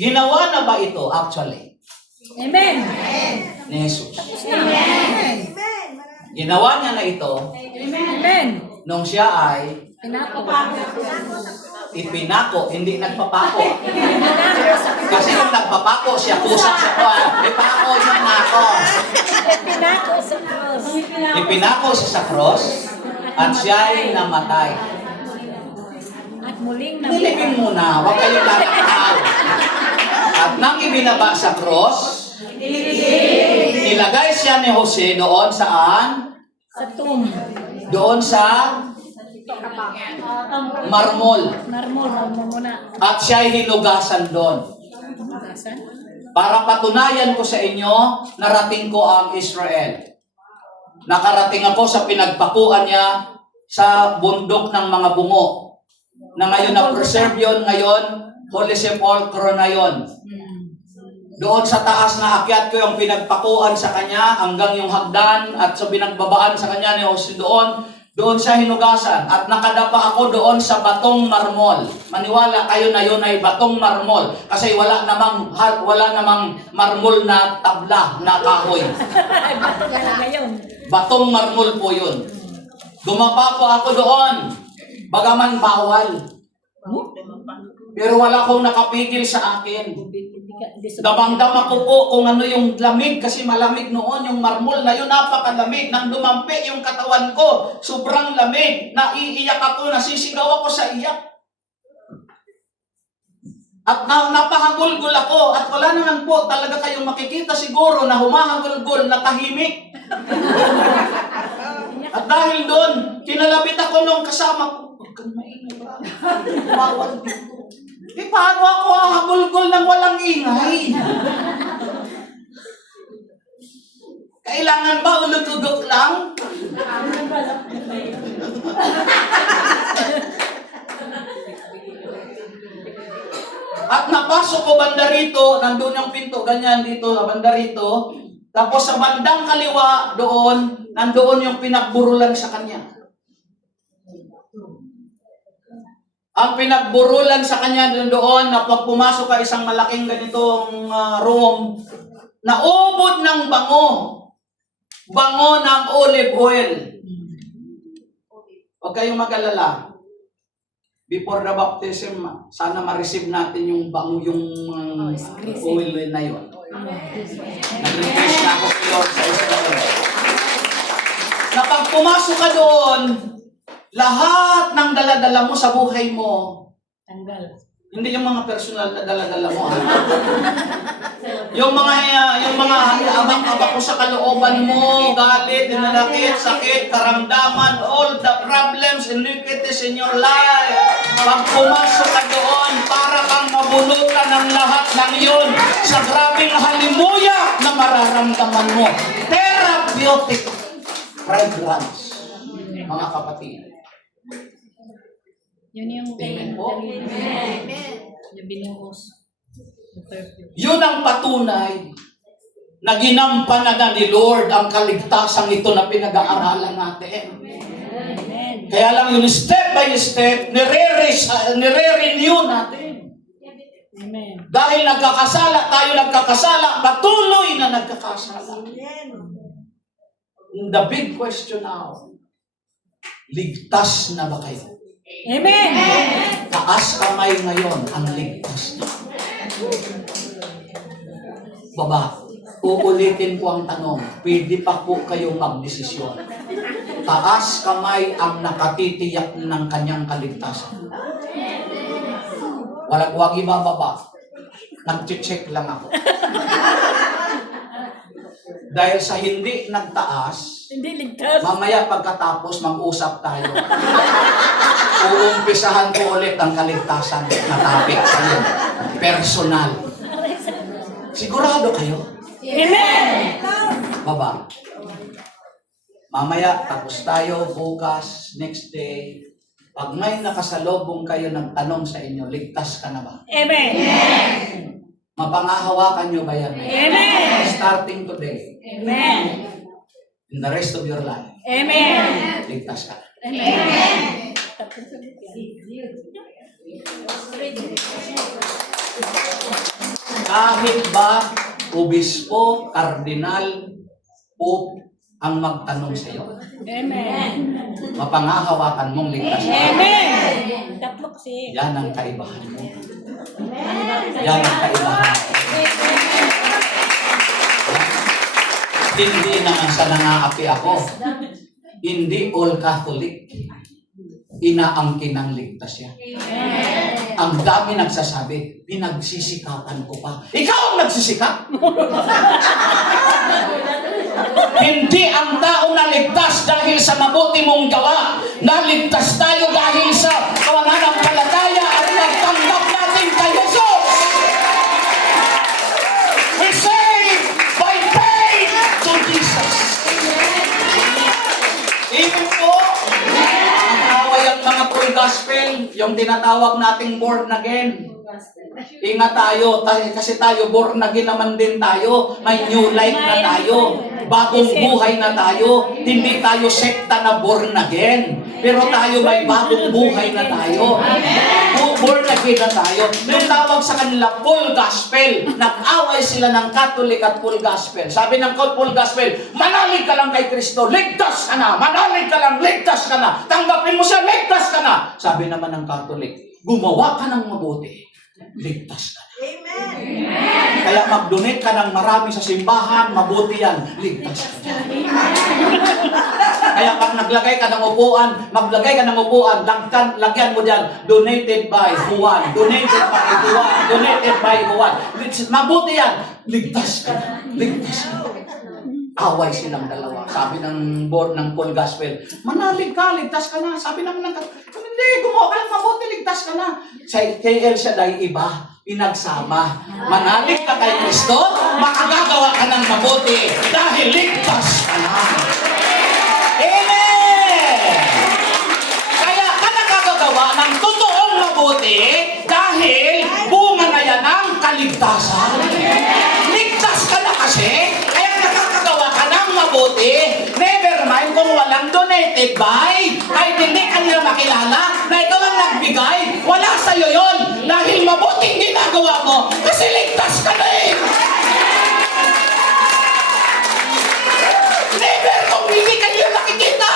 Ginawa na ba ito actually? Amen. Ni Jesus. Amen. Ginawa niya na ito Amen. nung siya ay Pinako. ipinako, hindi nagpapako. Kasi kung nagpapako, siya kusa sa kuwan. Ipako yung nako. Pinako sa cross. Ipinako siya sa cross at siya ay namatay. At muling Nilibing muna, huwag kayong lalakal. At nang ibinaba sa cross, nilagay siya ni Jose doon saan? sa tomb. Doon sa marmol. Marmol muna. At siya ay hinugasan doon. Hugasan. Para patunayan ko sa inyo, narating ko ang Israel. Nakarating ako sa pinagpakuan niya sa bundok ng mga bungo. Na ngayon na-preserve yun, ngayon, Holy Sepulchre na yun. Doon sa taas na akyat ko yung pinagpakuan sa kanya, hanggang yung hagdan, at sa binagbabaan sa kanya ni Jose doon siya hinugasan. At nakadapa ako doon sa batong marmol. Maniwala kayo na yun ay batong marmol. Kasi wala namang marmol na tabla na kahoy. Bato talaga yun. Batong marmol po yun. Dumapa po ako doon. Bagaman bawal. Pero wala akong nakapigil sa akin. Damang-dama ko po kung ano yung lamig kasi malamig noon yung marmol na yun, napakalamig. Nang dumampi yung katawan ko, sobrang lamig. Naiiyak ako, nasisigaw ako sa iyak. At napahagulgol ako at wala naman po talaga kayong makikita siguro na humahagulgol na tahimik. At dahil doon, kinalapit ako nung kasama ko. Huwag kang maingay ba? Bawal dito. Paano ako hahagulgol ng walang ingay? Kailangan ba ulutudok lang? At napasok ko banda rito, nandun yung pinto, ganyan dito, banda rito. Tapos sa bandang kaliwa, doon, nandoon yung pinagburulan sa kanya. Ang pinagburulan sa kanya doon na pag pumasok ka isang malaking ganitong room, naubod ng bango. Bango ng olive oil. Huwag kayong mag-alala. Before the baptism, sana ma-receive natin yung bango, yung oil na yun. Nag-request na ako sa Lord sa Israel. Na pag pumasok ka doon, lahat ng dala-dala mo sa buhay mo, Tanggal. hindi yung mga personal na dala-dala mo. yung mga abak-abak mo sa kalooban mo, galit, nanakit, sakit, karamdaman, all the problems, iniquities in your life. Pag pumasok ka doon, para kang mabulutan ng lahat ng yun sa grabing halimuya na mararamdaman mo. Therapeutic fragrance, mga kapatid. Yun yung Amen po. yung binuhos. Yun ang patunay na ginampanan na ni Lord ang kaligtasang ito na pinag-aaralan natin. Amen. Kaya lang yung step by step, nire-renew natin. Amen. Dahil nagkakasala, patuloy na nagkakasala. The big question now, ligtas na ba kayo? Amen. Taas kamay ngayon ang ligtas na. Baba, uulitin ko ang tanong, pwede pa po kayong magdesisyon. Taas kamay ang nakatitiyak ng kanyang kaligtasan. Huwag ibababa. Nag-check lang ako. Dahil sa hindi nagtaas, Hindi ligtas. mamaya pagkatapos mag-usap tayo. Uumpisahan ko ulit ang kaligtasan na topic sa iyo. Personal. Sigurado kayo? Amen. Baba. Mamaya, tapos tayo, bukas, next day. Pag may nakasalubong kayo nagtanong sa inyo, ligtas ka na ba? Amen. Mapangahawakan nyo ba yan? Amen. Starting today, Amen. in the rest of your life, Amen. ligtas ka. Amen. Amen. Kahit ba obispo, kardinal, pope ang magtanong sa iyo, Amen. mapangahawakan mong ligtas ka. Amen. Tatlo kasi. Yan ang kaibahan mo. Yan ang kaibahan mo. Hindi naman sa nangaapi ako. Hindi all Catholic. Inaangkin ng ligtas yan. Ang dami nagsasabi, pinagsisikapan ko pa. Ikaw ang nagsisikap! Hindi ang tao naligtas dahil sa mabuti mong gawa. Naligtas tayo dahil sa pananampalataya at nagtanggap natin kay Jesus. We're saved by faith to Jesus. Even po, ang away ang mga full gospel, yung tinatawag nating born again. Ingat tayo, kasi tayo born again naman din tayo. May new life na tayo. Bagong buhay na tayo. Hindi tayo sekta na born again. Pero tayo may bagong buhay na tayo. Born again na tayo. Yung tawag sa kanila, full gospel. Nag-away sila ng Catholic at full gospel. Sabi ng full gospel, manalig ka lang kay Kristo, ligtas ka na. Manalig ka lang, ligtas ka na. Tanggapin mo siya, ligtas ka na. Sabi naman ng Catholic, gumawa ka ng mabuti, ligtas ka na. Amen. Kaya mag-donate ka ng marami sa simbahan, mabuti yan, ligtas ka na. Kaya pag naglagay ka ng upuan, lagyan mo dyan, donated by Juan, donated by Juan, donated by Juan. Mabuti yan, ligtas ka na, ligtas ka na. Away silang dalawa. Sabi ng board ng full gospel, manalig ka, ligtas ka na. Sabi naman ng hindi, gumawa ka lang mabuti, ligtas ka na. Kay El Shaddai, iba, pinagsama. Manalig ka kay Kristo, makagagawa ka ng mabuti dahil ligtas ka na. Amen! Kaya ka nakagagawa ng totoong mabuti dahil bunga na yan ang kaligtasan. Ligtas ka na kasi, mabuti, never mind kung walang donated by, kahit hindi ka nila makilala, na ikaw ang nagbigay, wala sa'yo yon dahil mabuting ginagawa mo, kasi ligtas ka na eh. Never kung hindi ka nila nakikita,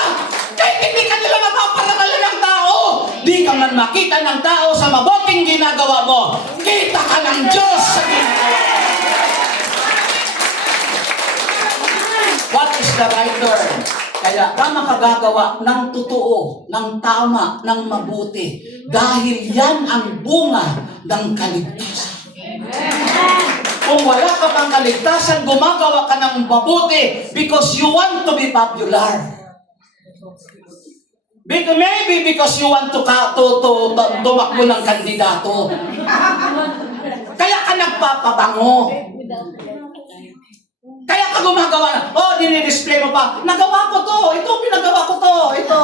kahit hindi ka nila napaparangalan ng tao, di ka man makita ng tao sa mabuting ginagawa mo, kita ka ng Diyos sa ginagawa mo. What is the right term? Kaya ka makagagawa ng totoo, ng tama, ng mabuti. Dahil yan ang bunga ng kaligtasan. Kung wala ka pang kaligtasan, gumagawa ka ng mabuti because you want to be popular. Maybe because you want to tumakbo ng kandidato. Kaya ka nagpapabango. Kaya ka gumagawa na, dinidisplay mo pa, nagawa ko to, ito, pinagawa ko to, ito.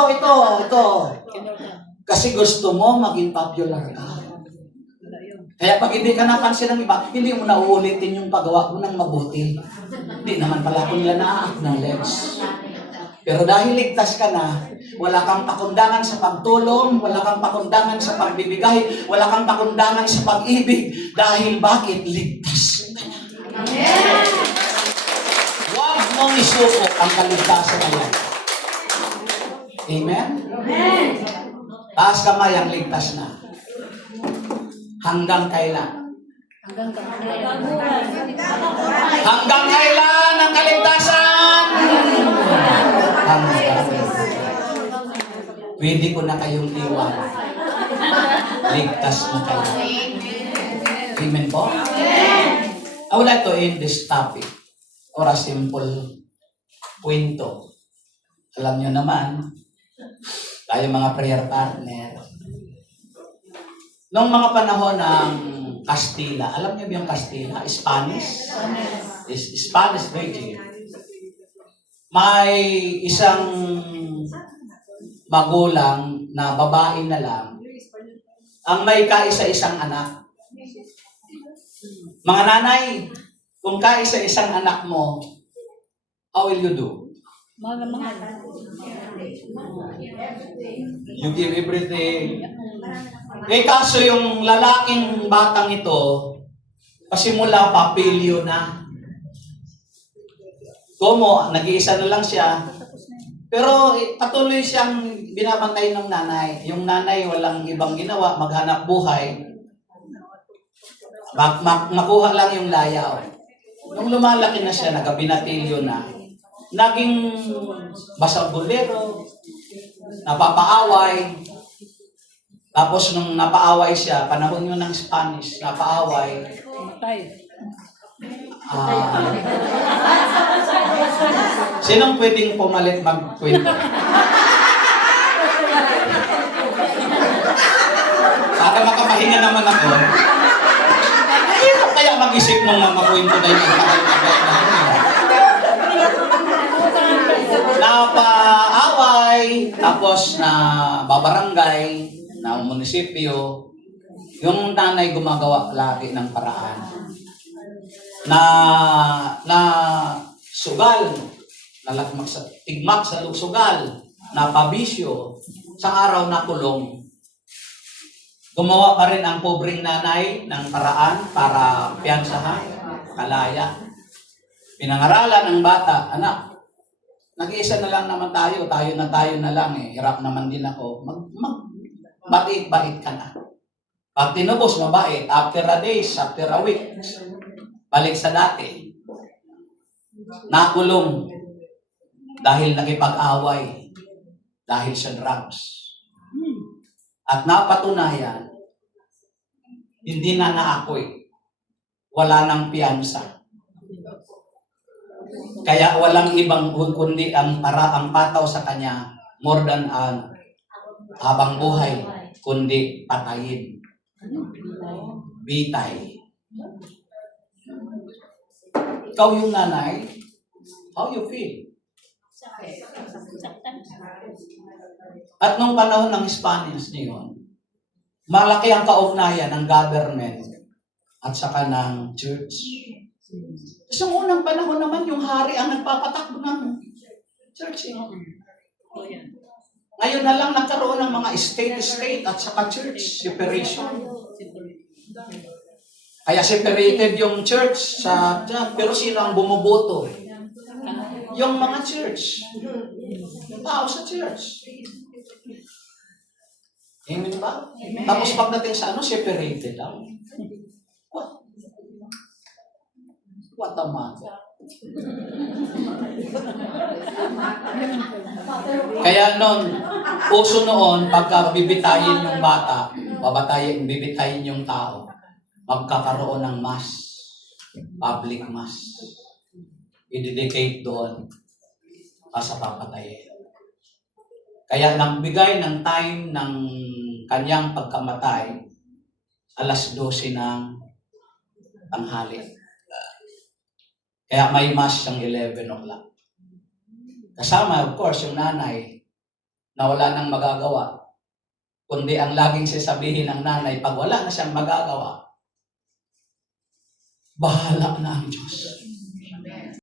Kasi gusto mo maging popular ka. Kaya pag hindi ka napansin ng iba, hindi mo na uulitin yung paggawa mo ng mabuti. Hindi naman pala kung nila na-acknowledge. Pero dahil ligtas ka na, wala kang pakundangan sa pagtulong, wala kang pakundangan sa pagbibigay, wala kang pakundangan sa pag-ibig. Dahil bakit? Ligtas ka na. Huwag mong isuko ang kaligtasan na yan. Amen? Amen. Taas kamay ang ligtas na. Hanggang kailan? Hanggang kailan ang kaligtasan? Pwede ko na kayong iwan. Ligtas na kayo. Amen po? I would like to end this topic or a simple kwento. Alam nyo naman, tayo mga prayer partner, noong mga panahon ng Kastila, alam niyo ba yung Kastila? Spanish? Spanish regime. May isang magulang na babae na lang ang may kaisa-isang anak. Mga nanay, kung kaisa-isang anak mo, how will you do? You give everything. Eh kaso yung lalaking batang ito, Pasimula, papilyo na. Como, nag-iisa na lang siya. Pero patuloy siyang binabantay ng nanay. Yung nanay walang ibang ginawa, maghanap buhay. Makuha lang yung layaw. Nung lumalaki na siya, nagkabinatilyo na, naging basagulero, napapaaway. Tapos nung napaaway siya, panahon yun ng Spanish, napaaway. Sinong pwedeng pumalit magkwento? Para makapahinga naman ako. Mahirap kaya mag-isip ng mga kwento na yung tagal-tagal na yun. Napaaway, tapos na babarangay, na munisipyo, yung nanay gumagawa lagi ng paraan. Na sugal, nalagmak sa tigmak sa sugal, na pabisyo, sa araw na kulong. Gumawa pa rin ang pobreng nanay ng paraan para piyansahan, kalaya. Pinangaralan ng bata, anak, nag-iisa na lang naman tayo na lang eh. Hirap naman din ako. Bait-bait ka na. Pag tinubos, mabait. After a days, after a week, balik sa dati. Nakulong dahil nakipag-away, dahil sa drugs. At napatunayan, hindi na naakoy. Wala nang piyansa. Kaya walang ibang kundi ang pataw sa kanya more than habang buhay, kundi patayin. Bitay. Ikaw yung nanay, how you feel? At nung panahon ng Spanish niyon, malaki ang kaugnayan ng government at saka ng church. Sa unang panahon naman, yung hari ang nagpapatakbo ng church. Ngayon na lang nagkaroon ng mga state at saka church separation. Kaya separated yung church pero sino ang bumuboto? Yung mga church. Yung tao sa church. Amen ba? Amen. Tapos pagdating sa separated lang. What a matter. Kaya uso noon, pagka bibitayin yung bata, bibitayin yung tao, magkakaroon ng mass, public mass. I-dedicate doon sa papatayin. Kaya nagbigay ng time ng kanyang pagkamatay, 12:00 ng tanghali. Kaya may mass siyang 11 o'clock. Kasama, of course, yung nanay na wala nang magagawa. Kundi ang laging sasabihin ng nanay, pag wala na siyang magagawa, bahala na ang Diyos.